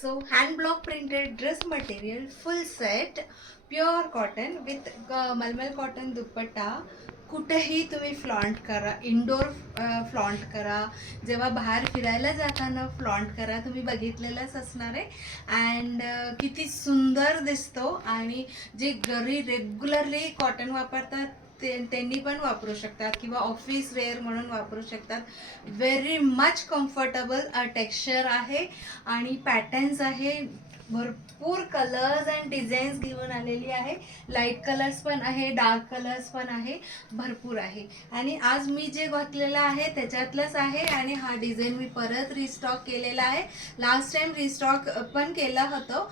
So hand block printed dress material full set pure cotton with मलमल cotton दुपट्टा. कुठेही तुम्ही flaunt करा, indoor flaunt करा, जेव्हा बाहेर फिरायला जाताना फ्लॉन्ट करा. तुम्ही बघितलेलंच असणार आहे. अँड किती सुंदर दिसतो. आणि जे घरी रेग्युलरली कॉटन वापरतात त्यांनी पण वापरू शकतात किंवा ऑफिस वेअर म्हणून वापरू शकतात. व्हेरी मच कम्फर्टेबल टेक्स्चर आहे आणि पॅटर्न्स आहे. भरपूर कलर्स अँड डिझाईन्स घेऊन आलेली आहे. लाईट कलर्स पण आहे, डार्क कलर्स पण आहे, भरपूर आहे. आणि आज मी जे घातलेलं आहे त्याच्यातलंच आहे. आणि हा डिझाईन मी परत रिस्टॉक केलेला आहे. लास्ट टाइम रिस्टॉक पण केलं होतं.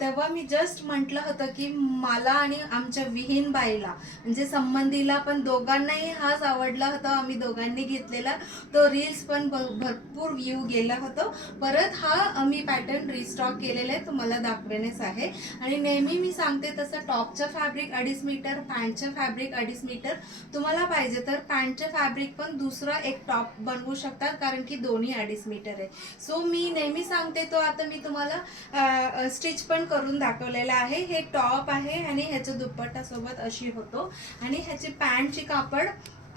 तेव्हा मी जस्ट म्हटलं होतं की मला आणि आमच्या विहीनबाईला म्हणजे संबंधीला पण दोघांनाही हाच आवडला होता. आम्ही दोघांनी घेतलेला तो रील्स पण भरपूर व्ह्यू गेला होता. परत हा मी पॅटर्न रिस्टॉक केलेला आहे, तुम्हाला दाखवण्यास आहे. आणि नेहमी मी सांगते तसं टॉपचं फॅब्रिक 2.5 मीटर, पॅन्टचं फॅब्रिक 2.5 मीटर. तुम्हाला पाहिजे तर पॅन्टचं फॅब्रिक पण दुसरा एक टॉप बनवू शकतात, कारण की दोन्ही 2.5 मीटर आहे. सो मी नेहमी सांगते तो आता मी तुम्हाला स्टिच पण करून दाखवलेला आहे. हे टॉप आहे आणि ह्याचं दुपट्टा सोबत अशी होतो आणि ह्याची पॅन्टची कापड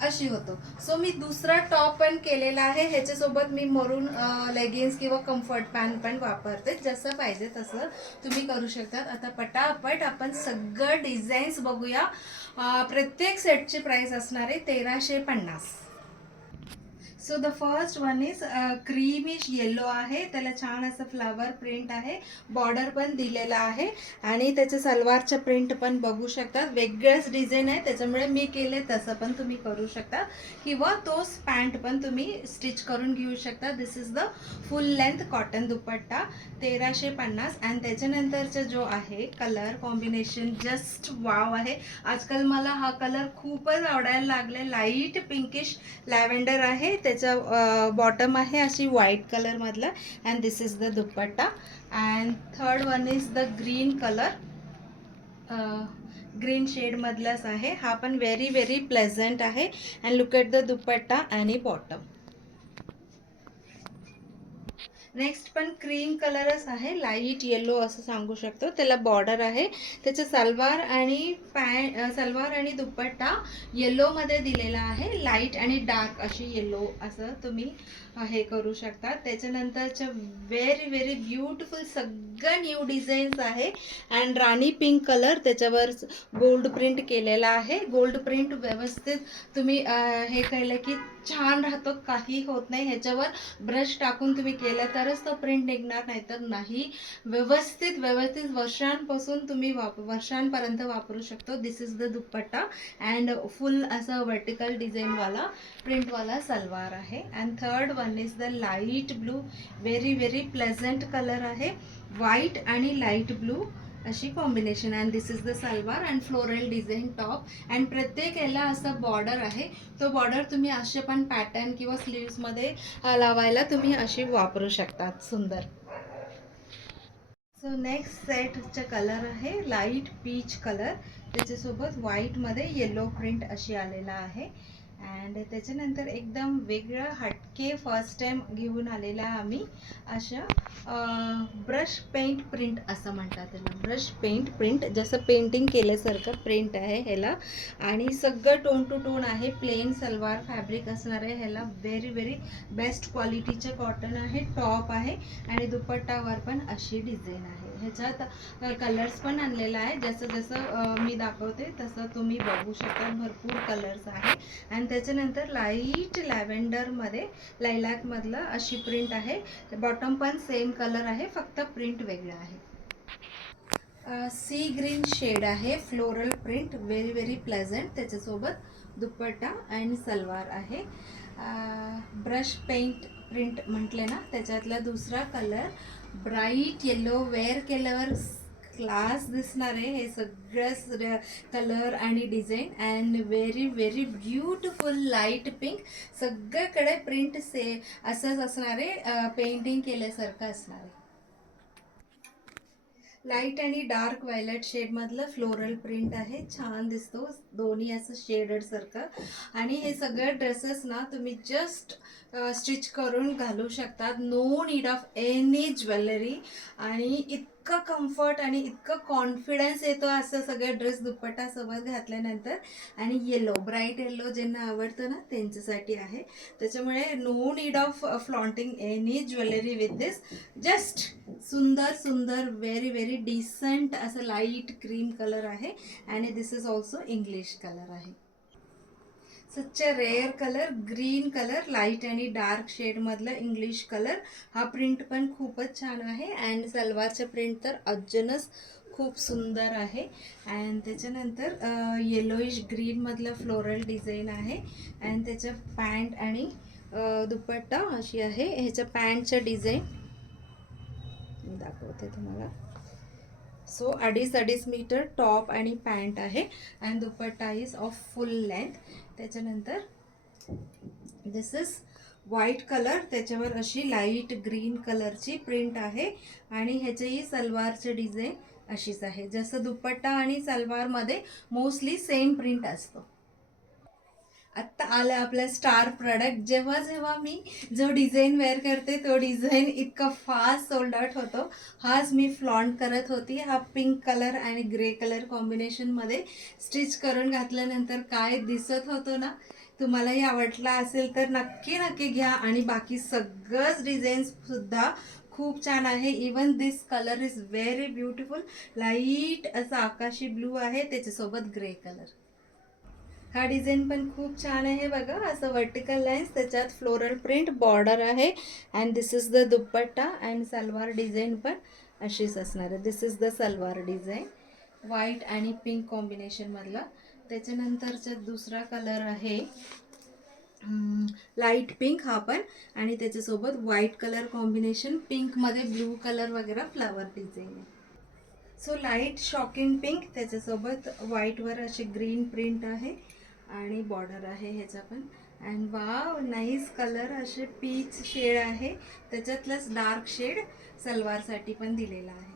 अशी होतो. सो मी दुसरा टॉप पण केलेला आहे. ह्याच्यासोबत मी मरून लेगिन्स किंवा कम्फर्ट पॅन्ट पण वापरते. जसं पाहिजे तसं तुम्ही करू शकतात. आता पटापट आपण सगळं डिझाईन्स बघूया. प्रत्येक सेटची प्राइस असणार आहे 1350. So the first one is creamish yellow आहे. त्याला छान असं फ्लावर प्रिंट आहे, बॉर्डर पण दिलेला आहे. आणि त्याच्या सलवारचं प्रिंट पण बघू शकतात. वेगळंच डिझाईन आहे त्याच्यामुळे मी केले, तसं पण तुम्ही करू शकता किंवा तोच पॅन्ट पण तुम्ही स्टिच करून घेऊ शकता. This is the full length cotton dupatta 1350. आणि त्याच्यानंतरचा जो आहे कलर कॉम्बिनेशन जस्ट वाव आहे. आजकाल मला हा कलर खूपच आवडायला लागले. लाईट पिंकिश लॅव्हेंडर आहे. त्याचा बॉटम आहे अशी व्हाईट कलर मधला. And this is the dupatta. And third one is the green colour, green shade मधलाच आहे. हा पण व्हेरी व्हेरी प्लेझंट आहे. And look at the dupatta आणि बॉटम. नेक्स्ट पण क्रीम कलरच आहे, लाईट येलो असं सांगू शकतो. त्याला बॉर्डर आहे. त्याचं सलवार आणि सलवार आणि दुपट्टा येलो मध्ये दिलेला आहे. लाईट आणि डार्क अशी येलो असं तुम्ही हे करू शकता. त्याच्यानंतरचं व्हेरी व्हेरी ब्युटिफुल सगळं न्यू डिझाईन्स आहे. अँड राणी पिंक कलर, त्याच्यावर गोल्ड प्रिंट केलेला आहे. गोल्ड प्रिंट व्यवस्थित तुम्ही हे केलं की छान राहतो, काही होत नाही. ह्याच्यावर ब्रश टाकून तुम्ही केलं तरच तो प्रिंट निघणार, नाही तर नाही. व्यवस्थित व्यवस्थित वर्षांपासून तुम्ही वर्षांपर्यंत वापरू शकतो. This is the dupatta. And full असं वर्टिकल डिझाईनवाला प्रिंटवाला सलवार आहे. And third one is the light blue, very very pleasant colour आहे. व्हाईट आणि लाईट ब्लू अशी combination. And this is the salwar and floral design top. And प्रत्येक याला असं बॉर्डर आहे. तो बॉर्डर तुम्ही असे पण पॅटर्न किंवा स्लीव्समध्ये लावायला तुम्ही अशी वापरू शकतात. सुंदर. सो नेक्स्ट सेटचा कलर आहे लाईट पीच कलर. त्याच्यासोबत व्हाईटमध्ये येलो प्रिंट अशी आलेला आहे. अँड त्याच्यानंतर एकदम वेगळं हटके फर्स्ट टाइम घेऊन आलेला आम्ही अशा ब्रश पेंट प्रिंट असं म्हणतात त्याला. ब्रश पेंट प्रिंट, जसं पेंटिंग केल्यासारखं प्रिंट आहे ह्याला. आणि सगळं टोन टू टोन आहे. प्लेन सलवार फॅब्रिक असणार आहे ह्याला. व्हेरी व्हेरी बेस्ट क्वालिटीचं कॉटन आहे. टॉप आहे आणि दुपट्टावर पण अशी डिझाईन आहे. ह्याच्यात कलर्स पण आणलेला आहे. जसं जसं मी दाखवते तसं तुम्ही बघू शकता. भरपूर कलर्स आहे. आणि त्याच्यानंतर लाईट लॅव्हेंडरमध्ये लायलॅकमधलं अशी प्रिंट आहे. बॉटम पण सेम कलर आहे, फक्त प्रिंट वेगळं आहे. सी ग्रीन शेड आहे, floral print, very very pleasant. त्याच्यासोबत दुपट्टा आणि सलवार आहे. ब्रश पेंट प्रिंट म्हटले ना, त्याच्यातला दुसरा कलर ब्राईट येलो. वेअर केल्यावर क्लास दिसणार आहे हे सगळं कलर आणि design. And very very beautiful light pink. सगळीकडे प्रिंट असंच असणार आहे, पेंटिंग केल्यासारखं असणार आहे. लाईट आणि डार्क व्हायलेट शेडमधलं फ्लोरल प्रिंट आहे, छान दिसतो दोन्ही असं शेडेड सारखं. आणि हे सगळे ड्रेसेस ना तुम्ही जस्ट स्टिच करून घालू शकतात, no need of any jewellery. आणि इतकं कम्फर्ट आणि इतकं कॉन्फिडन्स येतो असं सगळे ड्रेस दुपट्टा सोबत घातल्यानंतर. आणि येलो, ब्राईट येलो ज्यांना आवडतं ना त्यांच्यासाठी आहे. त्याच्यामुळे no need of flaunting any jewellery with this. Just सुंदर सुंदर व्हेरी व्हेरी डिसेंट असं लाईट क्रीम कलर आहे. आणि this is also English colour such. A rare colour green, colour कलर, लाईट आणि डार्क शेडमधलं इंग्लिश कलर. हा प्रिंट पण खूपच छान आहे. अँड सलवारचं प्रिंट तर अजूनच खूप सुंदर आहे. अँड त्याच्यानंतर येलोइश ग्रीनमधलं फ्लोरल डिझाईन आहे. अँड त्याचं पॅन्ट आणि दुपट्टा अशी आहे. ह्याच्या पॅन्टचं डिझाईन दाखवते तुम्हाला. सो 2.5 मीटर टॉप आणि पॅन्ट आहे. And dupatta is of full length. त्याच्यानंतर दिस इज व्हाईट कलर, त्याच्यावर अशी लाईट ग्रीन कलरची प्रिंट आहे. आणि ह्याचेही सलवारचे डिझाईन अशीच आहे. जसं दुपट्टा आणि सलवारमध्ये मोस्टली सेम प्रिंट असतो. आत्ता आलं आपलं स्टार प्रोडक्ट. जेव्हा जेव्हा मी जो डिझाईन वेअर करते तो डिझाईन इतका फास्ट सोल्ड आउट होतो. हाच मी फ्लॉन्ट करत होती. हा पिंक कलर आणि ग्रे कलर कॉम्बिनेशनमध्ये स्टिच करून घातल्यानंतर काय दिसत होतो ना, तुम्हालाही आवडला असेल तर नक्की नक्की घ्या. आणि बाकी सगळंच डिझाईन्ससुद्धा खूप छान आहे. Even this colour is very beautiful. Light असा आकाशी ब्लू आहे, त्याच्यासोबत ग्रे कलर. हा डिझाईन पण खूप छान आहे बघा. असं वर्टिकल लाईन्स, त्याच्यात फ्लोरल प्रिंट बॉर्डर आहे. And this is the dupatta. And salwar design पण अशीच असणार आहे. This is the salwar design, white आणि पिंक कॉम्बिनेशनमधला. त्याच्यानंतरचा दुसरा कलर आहे लाईट पिंक, हा पण. आणि त्याच्यासोबत व्हाईट कलर कॉम्बिनेशन, पिंकमध्ये ब्लू कलर वगैरे फ्लावर डिझाईन आहे. सो लाईट शॉकिंग पिंक, त्याच्यासोबत व्हाईटवर अशी ग्रीन प्रिंट आहे आणि बॉर्डर आहे ह्याचा पण. And wow, nice colour. असे पीच शेड आहे, त्याच्यातलंच डार्क शेड सलवारसाठी पण दिलेला आहे.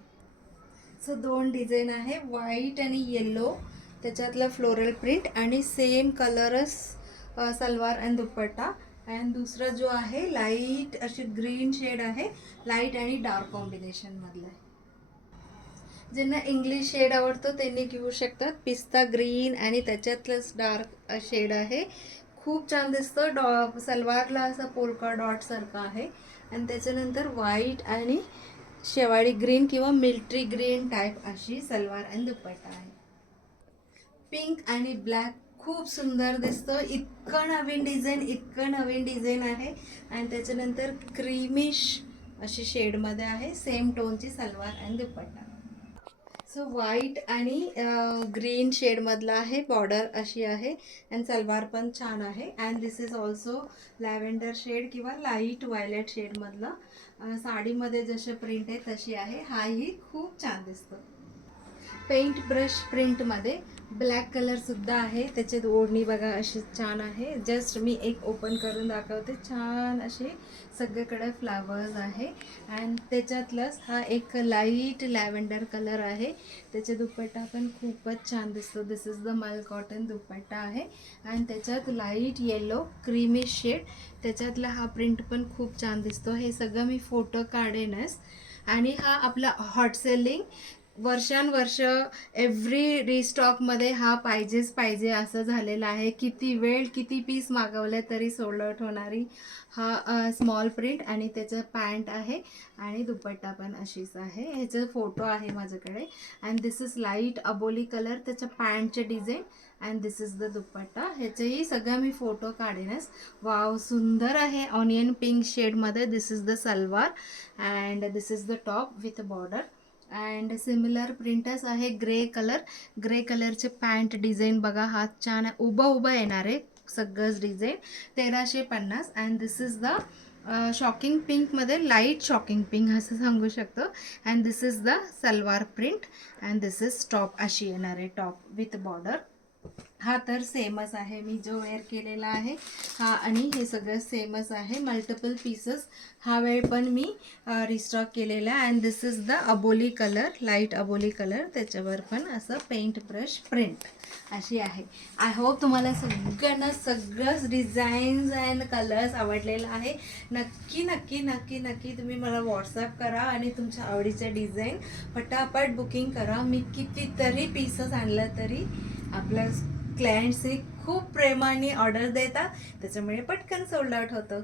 सो 2 डिझाईन आहे, व्हाईट आणि येलो, त्याच्यातलं फ्लोरल प्रिंट आणि सेम कलरच सलवार आणि दुपट्टा. अँड दुसरा जो आहे लाईट अशी ग्रीन शेड आहे, लाईट आणि डार्क कॉम्बिनेशनमधलं आहे. ज्यांना इंग्लिश शेड आवडतो त्यांनी घेऊ शकतात. पिस्ता ग्रीन आणि त्याच्यातलंच डार्क शेड आहे. खूप छान दिसतं. सलवारला असं पोलका डॉट सारखं आहे. आणि त्याच्यानंतर व्हाईट आणि शेवाळी ग्रीन किंवा मिल्ट्री ग्रीन टाईप अशी सलवार आणि दुपट्टा आहे. पिंक आणि ब्लॅक खूप सुंदर दिसतं. इतकं नवीन डिझाईन, इतकं नवीन डिझाईन आहे. आणि त्याच्यानंतर क्रीमिश अशी शेडमध्ये आहे, सेम टोनची सलवार आणि दुपट्टा. सो व्हाईट आणि ग्रीन शेडमधला आहे, बॉर्डर अशी आहे. अँड सलवार पण छान आहे. And this is also lavender shade किंवा लाईट व्हायलेट शेडमधलं. साडीमध्ये जसे प्रिंट आहे तशी आहे. हाही खूप छान दिसतो. पेंट ब्रश प्रिंटमध्ये ब्लॅक कलरसुद्धा आहे. त्याच्यात ओढणी बघा अशी छान आहे. जस्ट मी एक ओपन करून दाखवते. छान असे सगळीकडे फ्लावर्स आहे. अँड त्याच्यातलंच हा एक लाईट लॅव्हेंडर कलर आहे. त्याचे दुपट्टा पण खूपच छान दिसतो. दिस इज द मल कॉटन दुपट्टा आहे. आणि त्याच्यात लाईट येलो क्रीमी शेड, त्याच्यातला हा प्रिंट पण खूप छान दिसतो. हे सगळं मी फोटो काढेनच. आणि हा आपला हॉट सेलिंग वर्षानुवर्ष एव्हरी रिस्टॉकमध्ये हा पाहिजेच पाहिजे असं झालेलं आहे. किती वेळ किती पीस मागवले तरी सोल्ड आउट होणारी हा स्मॉल प्रिंट. आणि त्याचं पॅन्ट आहे आणि दुपट्टा पण अशीच आहे. ह्याचं फोटो आहे माझ्याकडे. अँड दिस इज लाईट अबोली कलर, त्याच्या पॅन्टचे design. And this is the dupatta. ह्याचेही सगळं मी फोटो काढेनच. वाव, सुंदर आहे. ऑनियन पिंक शेडमध्ये this is the salwar. And this is the top with border. And similar प्रिंटच आहे ग्रे कलर. ग्रे कलरचे पॅन्ट डिझाईन बघा, हात छान उभं उभं येणार आहे सगळंच design. 1350. And this is the shocking पिंकमध्ये लाईट शॉकिंग पिंक असं सांगू शकतो. And this is the salwar print. And this is top अशी येणार आहे, टॉप विथ बॉर्डर. हा तर सेमच आहे, मी जो वेअर केलेला आहे हा, आणि हे सगळं सेमच आहे. मल्टिपल पीसेस हा वेळ पण मी रिस्टॉक केलेला आहे. And this is the Aboli colour, light अबोली कलर. त्याच्यावर पण असं पेंट ब्रश प्रिंट अशी आहे. आय होप तुम्हाला सगळ्यांना सगळंच डिझाईन्स अँड कलर्स आवडलेलं आहे. नक्की नक्की नक्की नक्की तुम्ही मला व्हॉट्सअप करा आणि तुमच्या आवडीचे डिझाईन पटापट बुकिंग करा. मी कितीतरी पीसेस आणलं तरी आपल्या क्लायंट्सही खूप प्रेमाने ऑर्डर देतात, त्याच्यामुळे पटकन सोल्ड आउट होतं.